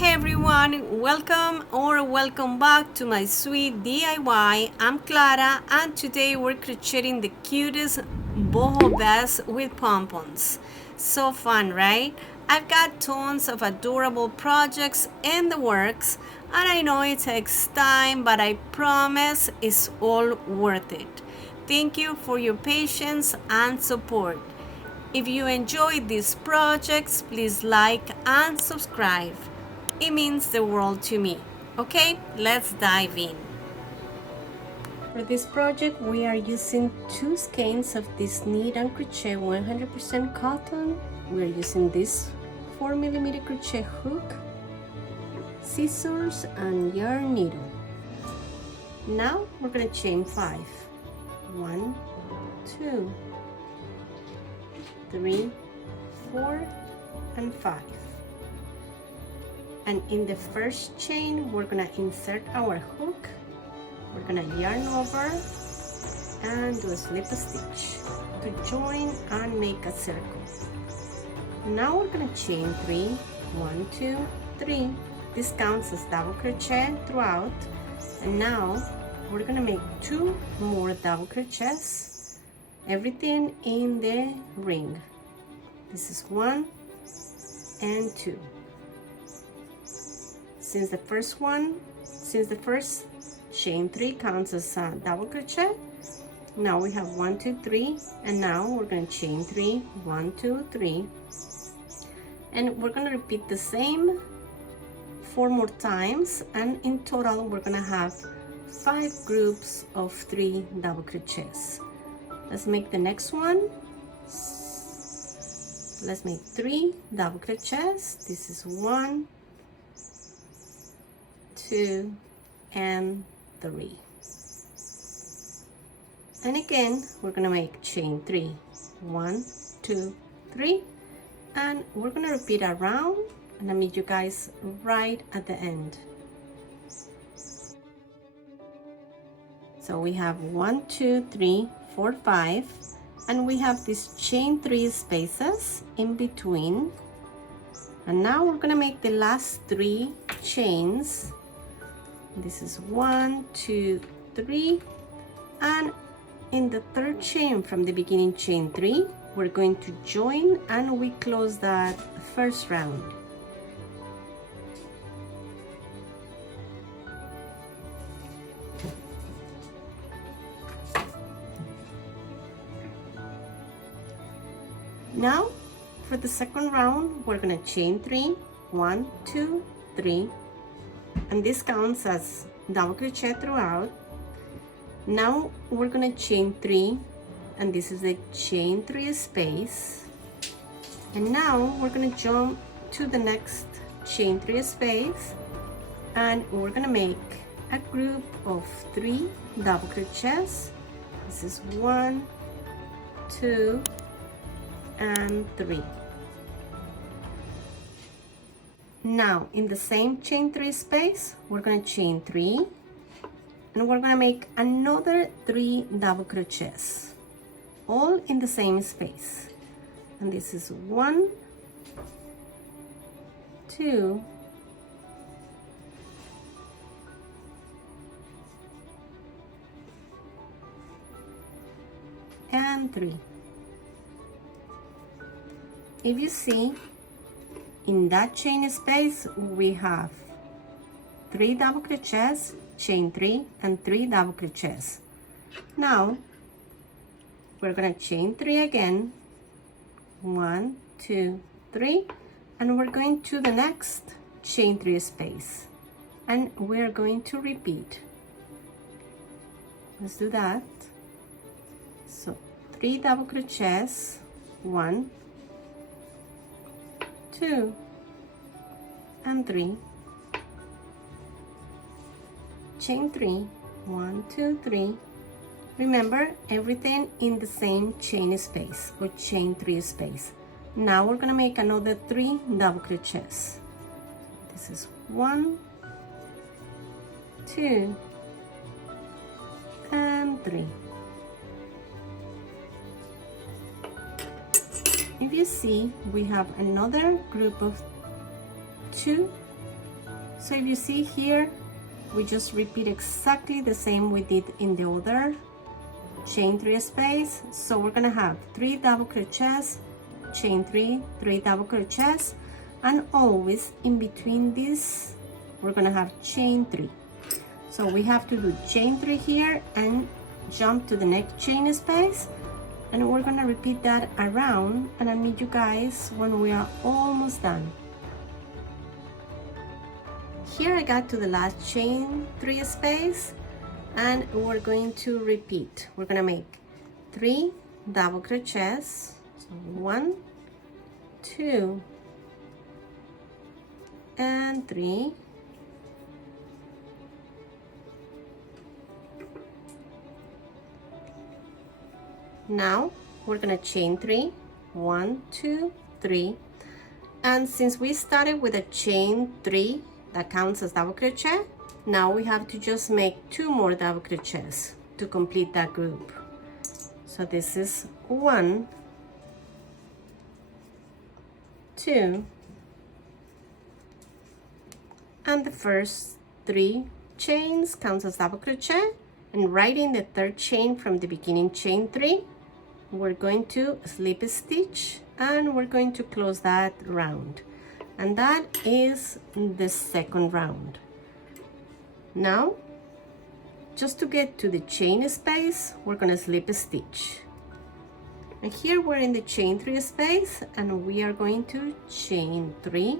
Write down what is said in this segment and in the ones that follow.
Hey everyone, welcome back to my sweet DIY. I'm Clara and today we're crocheting the cutest boho vest with pom-poms. So fun, right? I've got tons of adorable projects in the works and I know it takes time, but I promise it's all worth it. Thank you for your patience and support. If you enjoyed these projects, please like and subscribe. It means the world to me. Okay, let's dive in. For this project, we are using 2 skeins of this knit and crochet 100% cotton. We are using this 4mm crochet hook, scissors, and yarn needle. Now we're going to chain 5. 1, 2, 3, 4, and 5. And in the first chain, we're gonna insert our hook. We're gonna yarn over and do a slip stitch to join and make a circle. Now we're gonna chain 3, 1, 2, 3. This counts as double crochet throughout. And now we're gonna make 2 more double crochets, everything in the ring. This is 1 and 2. Since the first chain 3 counts as a double crochet, now we have 1, 2, 3, and now we're going to chain 3, 1, 2, 3, and we're going to repeat the same 4 more times, and in total we're going to have 5 groups of 3 double crochets. Let's make the next one. Let's make 3 double crochets. This is 1, 2, and 3. And again, we're gonna make chain 3, 1, 2, 3, and we're gonna repeat around, and I'll meet you guys right at the end. So we have 1, 2, 3, 4, 5, and we have these chain 3 spaces in between. And now we're gonna make the last 3 chains. This is 1, 2, 3, and in the third chain from the beginning, chain 3, we're going to join and we close that first round. Now for the second round, we're going to chain 3, 1, 2, 3, and this counts as double crochet throughout. Now we're gonna chain 3, and this is the chain 3 space, and now we're gonna jump to the next chain 3 space, and we're gonna make a group of 3 double crochets. This is 1, 2, and 3. Now in the same chain 3 space, we're going to chain 3, and we're going to make another 3 double crochets, all in the same space. And this is 1, 2, and 3. If you see, in that chain space, we have 3 double crochets, chain 3, and 3 double crochets. Now, we're gonna chain 3 again, 1, 2, 3, and we're going to the next chain 3 space, and we're going to repeat. Let's do that. So, 3 double crochets, 1, 2, and 3, chain 3, 1, 2, 3. Remember, everything in the same chain space or chain 3 space. Now we're gonna make another 3 double crochets. This is 1, 2, and 3. If you see, we have another group of 2 So if you see here, we just repeat exactly the same we did in the other chain 3 space. So we're gonna have 3 double crochets, chain 3, 3 double crochets, and always in between this we're gonna have chain 3. So we have to do chain 3 here and jump to the next chain space, and we're gonna repeat that around, and I'll meet you guys when we are almost done. Here I got to the last chain 3 space, and we're going to repeat. We're gonna make 3 double crochets, so 1, 2, and 3. Now we're gonna chain 3, 1, 2, 3, and since we started with a chain 3 that counts as double crochet, now we have to just make 2 more double crochets to complete that group. So this is 1, 2, and the first 3 chains counts as double crochet, and right in the 3rd chain from the beginning chain 3, we're going to slip stitch and we're going to close that round, and that is the 2nd round. Now just to get to the chain space, we're gonna slip stitch, and here we're in the chain 3 space, and we are going to chain 3,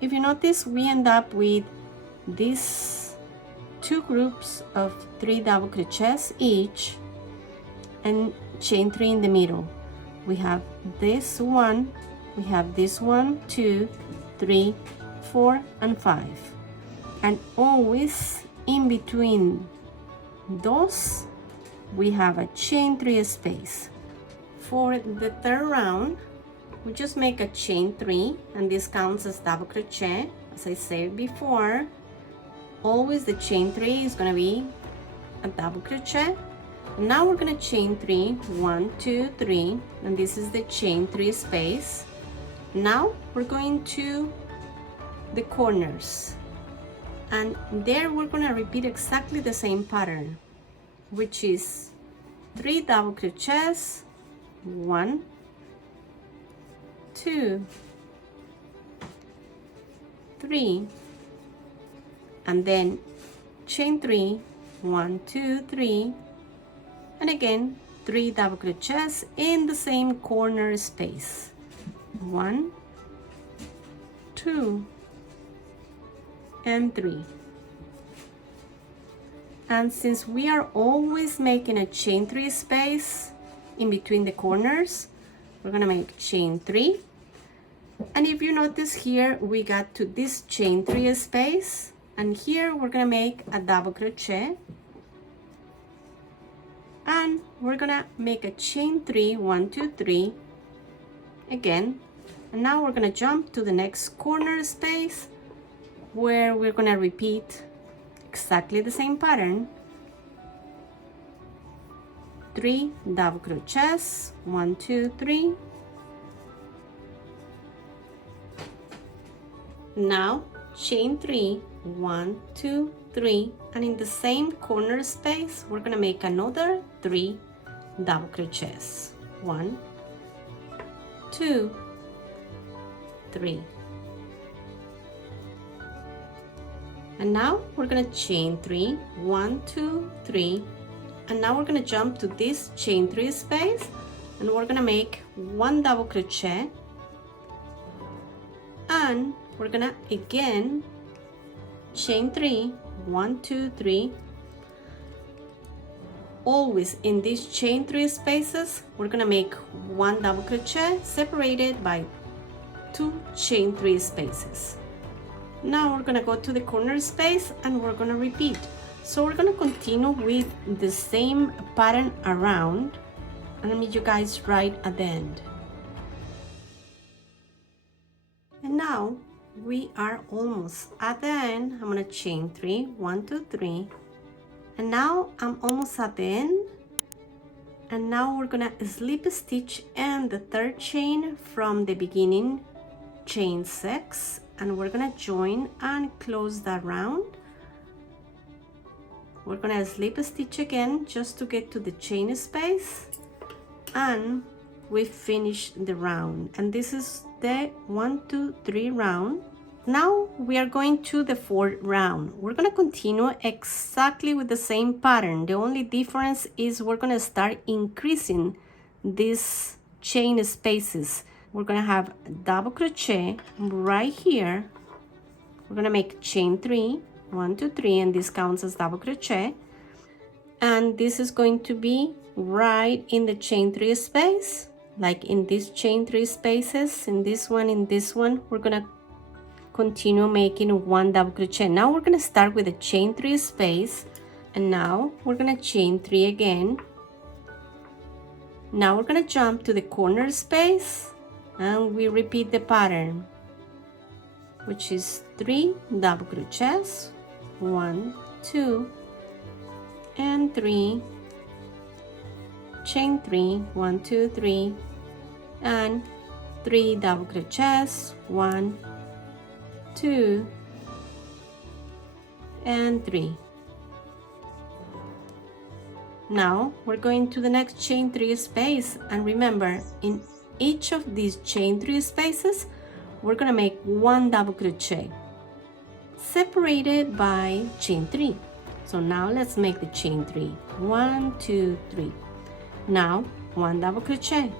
if you notice, we end up with these 2 groups of 3 double crochets each and chain 3 in the middle. We have this one, we have this 1, 2, 3, 4, and 5, and always in between those we have a chain 3 space. For the 3rd round, we just make a chain 3, and this counts as double crochet. As I said before, always the chain 3 is going to be a double crochet. Now we're going to chain 3, 1, 2, 3, and this is the chain 3 space. Now we're going to the corners, and there we're going to repeat exactly the same pattern, which is 3 double crochets, 1, 2, 3, and then chain 3, 1, 2, 3, and again 3 double crochets in the same corner space, 1, 2, and 3. And since we are always making a chain 3 space in between the corners, we're gonna make chain 3. And if you notice here, we got to this chain 3 space, and here we're gonna make a double crochet, and we're gonna make a chain 3, 1, 2, 3 again, and now we're gonna jump to the next corner space where we're gonna repeat exactly the same pattern, 3 double crochets, 1, 2, 3. Now chain 3, 1, 2, 3, and in the same corner space we're gonna make another 3 double crochets, 1, 2, 3, and now we're gonna chain 3, 1, 2, 3, and now we're gonna jump to this chain 3 space, and we're gonna make 1 double crochet, and we're gonna again chain 3, 1, 2, 3. Always in these chain 3 spaces, we're gonna make 1 double crochet separated by 2 chain 3 spaces. Now we're gonna go to the corner space and we're gonna repeat. So we're gonna continue with the same pattern around, and I'll meet you guys right at the end. And now we are almost at the end. I'm gonna chain 3, 1, 2, 3, and now I'm almost at the end, And now we're gonna slip stitch in the third chain from the beginning, chain 6, and we're gonna join and close that round. We're gonna slip stitch again just to get to the chain space, and we finish the round. And this is the 1, 2, 3 round. Now we are going to the 4th round. We're gonna continue exactly with the same pattern. The only difference is we're gonna start increasing these chain spaces. We're gonna have double crochet right here. We're gonna make chain 3, 1, 2, 3, and this counts as double crochet. And this is going to be right in the chain 3 space, like in these chain 3 spaces, in this one, we're gonna continue making 1 double crochet. Now we're gonna start with a chain 3 space, and now we're gonna chain 3 again. Now we're gonna jump to the corner space, and we repeat the pattern, which is 3 double crochets, 1, 2, and 3, chain 3, 1, 2, 3, and 3 double crochets, 1, 2, and 3. Now we're going to the next chain 3 space, and remember, in each of these chain 3 spaces we're gonna make 1 double crochet separated by chain 3. So now let's make the chain 3, 1, 2, 3. Now 1 double crochet.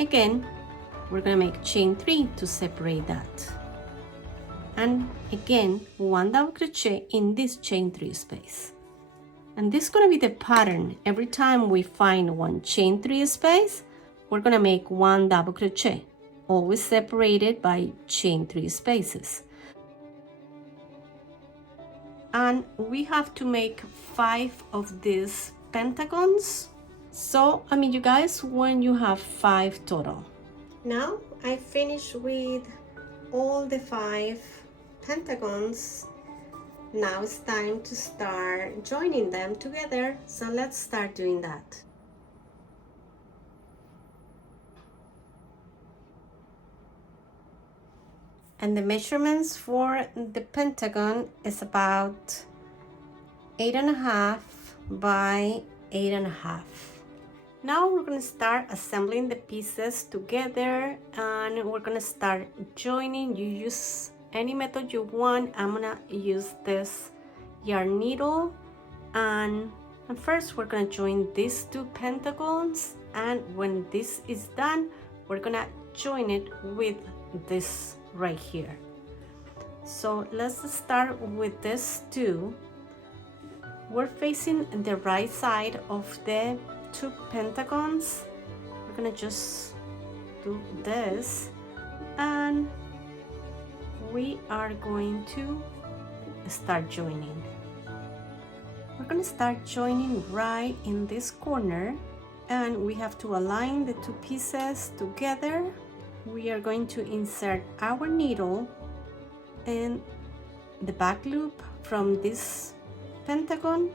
Again, we're gonna make chain 3 to separate that, and again 1 double crochet in this chain 3 space. And this is gonna be the pattern. Every time we find 1 chain 3 space, we're gonna make 1 double crochet, always separated by chain 3 spaces. And we have to make 5 of these pentagons. So I mean, you guys, when you have 5 total. Now I finished with all the 5 pentagons. Now it's time to start joining them together. So let's start doing that. And the measurements for the pentagon is about 8.5 by 8.5. Now we're going to start assembling the pieces together, and we're going to start joining. You use any method you want. I'm going to use this yarn needle, and first we're going to join these 2 pentagons, and when this is done we're going to join it with this right here. So let's start with this 2. We're facing the right side of the 2 pentagons. We're gonna just do this, and we are going to start joining. We're gonna start joining right in this corner, and we have to align the 2 pieces together. We are going to insert our needle in the back loop from this pentagon,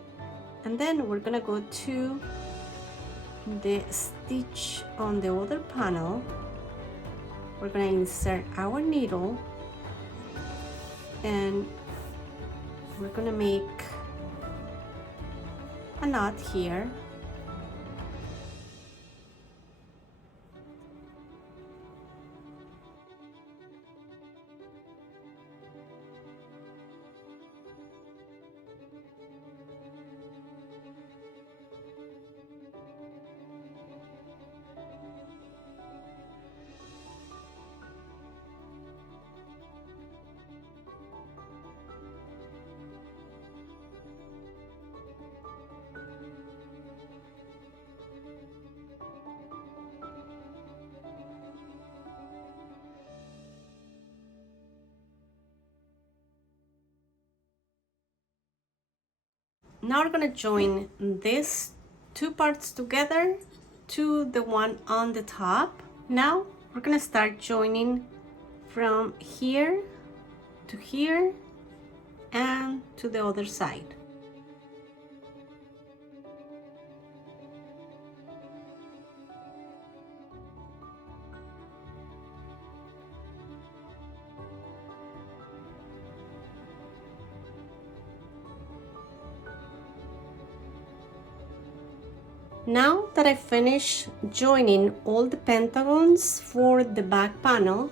and then we're gonna go to the stitch on the other panel. We're gonna insert our needle, and we're gonna make a knot here. Now we're gonna join these 2 parts together to the one on the top. Now we're gonna start joining from here to here and to the other side. Now that I finished joining all the pentagons for the back panel,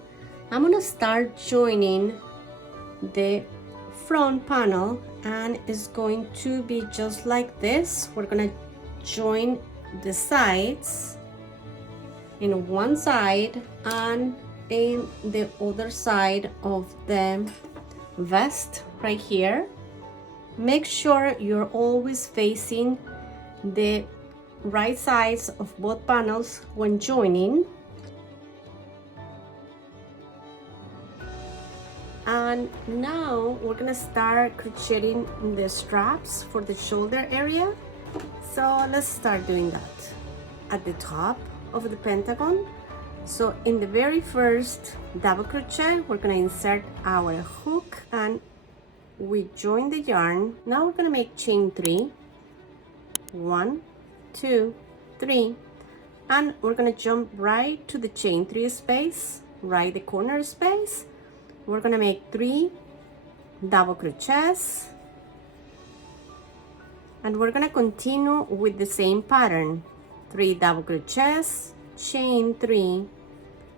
I'm gonna start joining the front panel, and it's going to be just like this. We're gonna join the sides in one side and in the other side of the vest right here. Make sure you're always facing the right sides of both panels when joining. And now we're gonna start crocheting the straps for the shoulder area. So let's start doing that. At the top of the pentagon, so in the very first double crochet, we're gonna insert our hook and we join the yarn. Now we're gonna make chain 3, 1, 2, 3, and we're gonna jump right to the chain 3 space, right the corner space. We're gonna make 3 double crochets, and we're gonna continue with the same pattern: 3 double crochets, chain 3,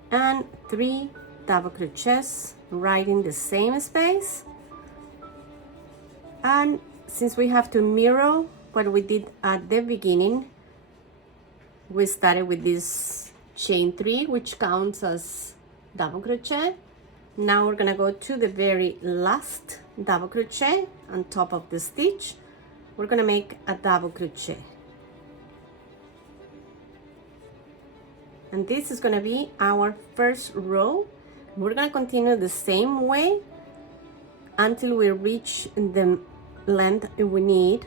and 3 double crochets right in the same space. And since we have to mirror what we did at the beginning, we started with this chain 3, which counts as double crochet. Now we're gonna go to the very last double crochet on top of the stitch. We're gonna make a double crochet, and this is gonna be our first row. We're gonna continue the same way until we reach the length we need,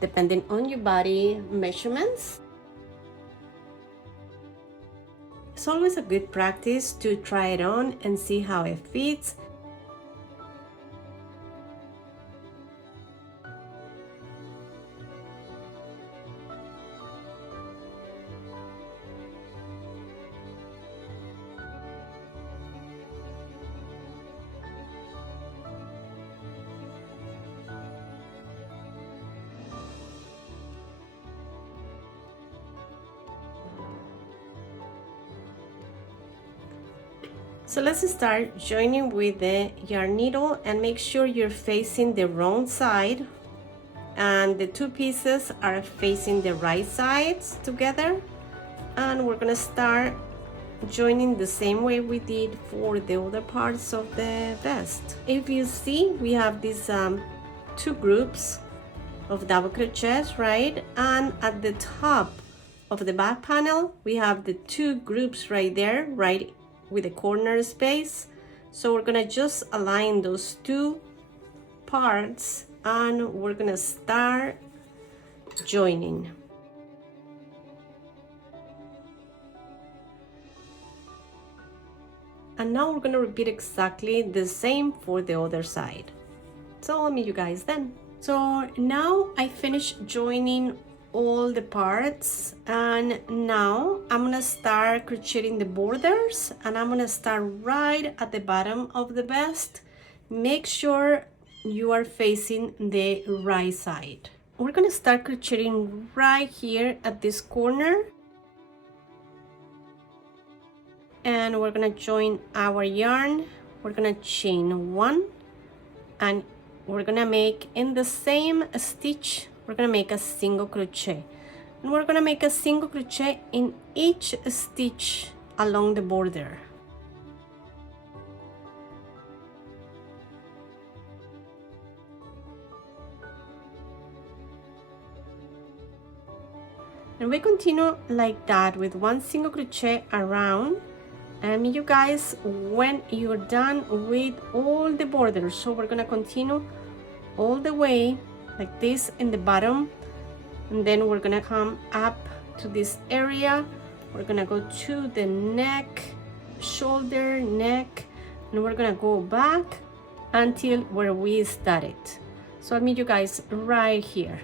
depending on your body measurements. It's always a good practice to try it on and see how it fits. So let's start joining with the yarn needle, and make sure you're facing the wrong side and the 2 pieces are facing the right sides together. And we're gonna start joining the same way we did for the other parts of the vest. If you see, we have these 2 groups of double crochets, right? And at the top of the back panel, we have the 2 groups right there, right with the corner space. So we're gonna just align those 2 parts and we're gonna start joining. And now we're gonna repeat exactly the same for the other side. So I'll meet you guys then. So now I finished joining all the parts, and now I'm gonna start crocheting the borders, and I'm gonna start right at the bottom of the vest. Make sure you are facing the right side. We're gonna start crocheting right here at this corner, and we're gonna join our yarn. We're gonna chain 1, and we're gonna make in the same stitch, we're gonna make a single crochet, and we're gonna make a single crochet in each stitch along the border. And we continue like that with 1 single crochet around, and you guys when you're done with all the borders. So we're gonna continue all the way like this in the bottom, and then we're gonna come up to this area. We're gonna go to the neck, shoulder, neck, and we're gonna go back until where we started. So I'll meet you guys right here.